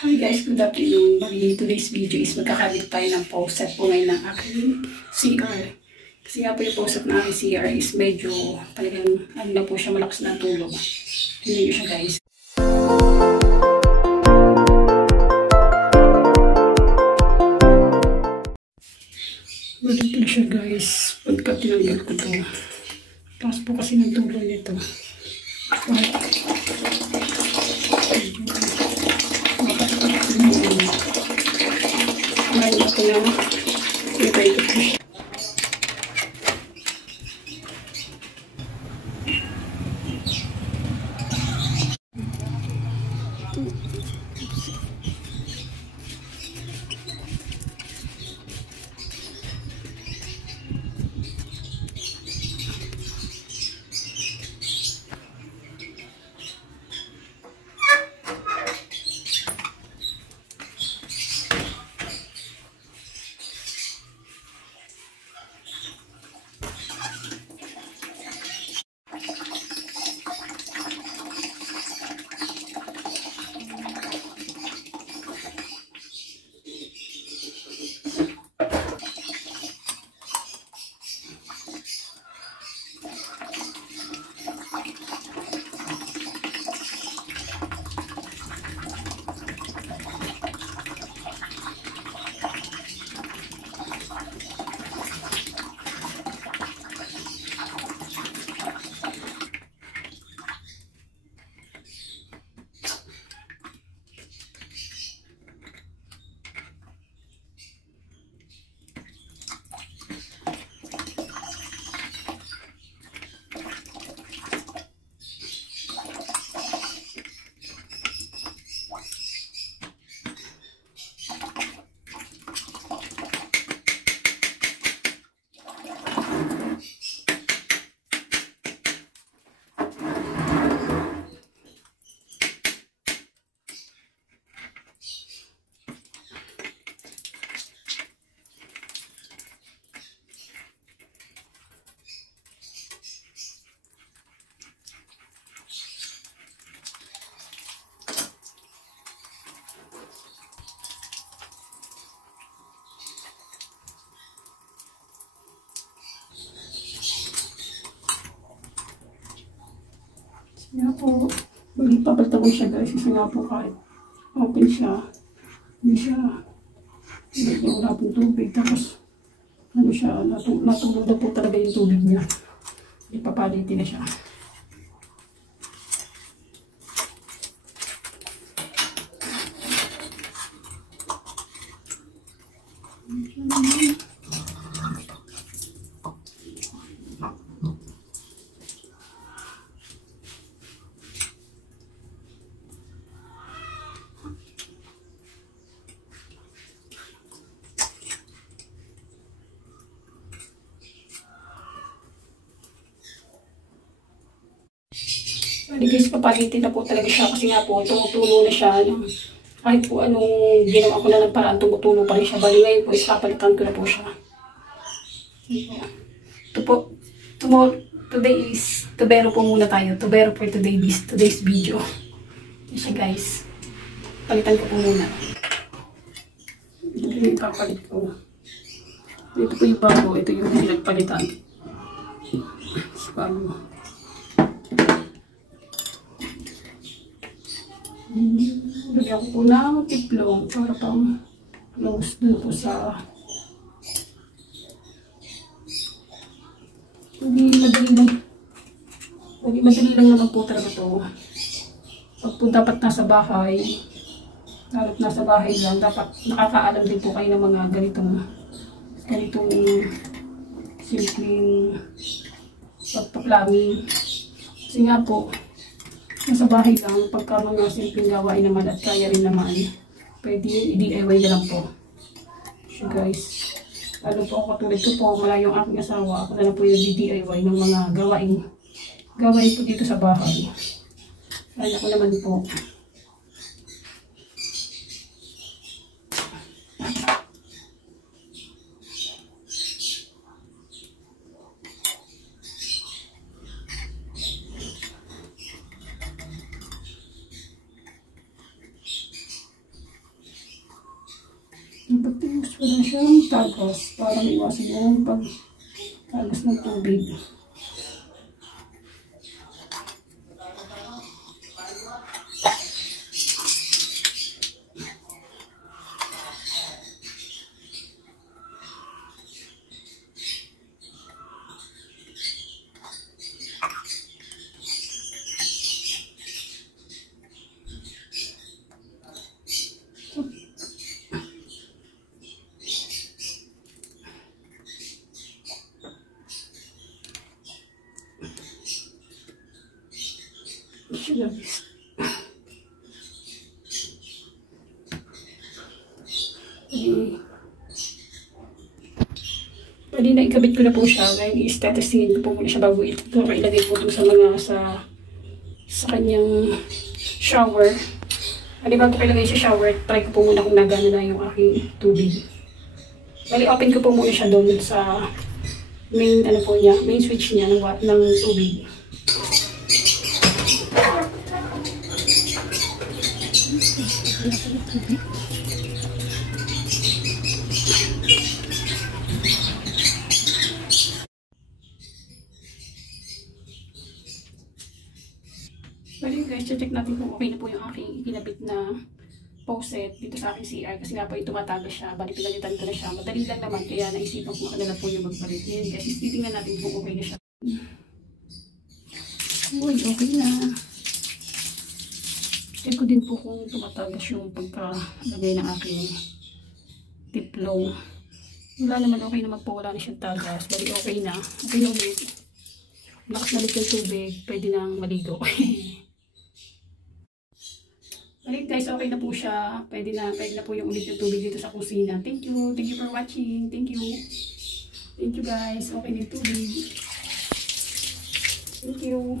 Hi guys, good afternoon. Bali, today's video is magkakabit tayo ng faucet po ngayon ng aking CR. Kasi nga po yung faucet ng aking CR is medyo talagang ano na po siya, malakas na tulog. Tingnan nyo siya guys. Ganito na siya guys. Pagka tinanggal ko to. Tapos po kasi ng tulog nito. Ngayon ako na i-try ko siya. Nga po, magpapalta ko siya guys, kasi nga po kahit open siya, hindi wala pong tubig, tapos ano siya, natulog na po talaga yung tubig niya, ipapalitin na siya. Hindi guys, papalitin na po talaga siya kasi nga po tumutulo na siya. Kahit po anong ginawa ko na ng paraan, tumutulo pa rin siya. Bali ngayon po is papalitan ko na po siya. Ito po, today is tubero po muna tayo. Tubero for today's video. Ito siya guys. Palitan ko po muna. Ito yung ipapalit ko. Ito po yung bago. Ito yung pinagpalitan. Bago. Lagyan ko po ng tiplong para pang close dun po sa hindi madali lang naman po talaga ito. Pag po dapat nasa bahay, lalo't nasa bahay lang, dapat nakakaalam din po kayo ng mga ganitong simpleng pagpa-plumbing. Kasi nga po, nasa bahay lang, pagka mga simpleng gawain naman at kaya rin naman, pwede i-DIY na lang po. So guys, lalo po ako katulad ko po, malayong aking asawa, ako na lang po yung DIY ng mga gawain po dito sa bahay. Kaya ako naman po. Tapos wala siyang tagas para maiwasan yung pagtagas ng tubig. Pwede na ikabit ko na po siya. Ngayon i-statusingin ko po muna siya bago ito ilagay po ito sa sa kanyang shower. Bago ko ilagay sa shower, try ko po muna kung nagana na yung aking tubig. Bali, open ko po muna siya doon sa main main switch niya ng tubig. Bali guys, check natin kung okay na po yung aking ikinabit na faucet dito sa aking CR kasi nga po yung tumatagas siya. Bali, pinalitan ko na siya. Madali lang naman kaya naisipan ko na po yung magpalit. Yan guys, titingnan natin kung okay na siya. Uy, okay na. Check ko din po kung tumatagas yung pagkalagay ng aking tiplong. Wala naman, okay naman po. Wala na siyang tagas. Bali, okay na. Okay na ulit. Lakas na ulit yung tubig. Pwede nang maligo. Balik guys, okay na po siya. Pwede na po yung ulit yung tubig dito sa kusina. Thank you. Thank you for watching. Thank you. Thank you guys. Okay na yung tubig. Thank you.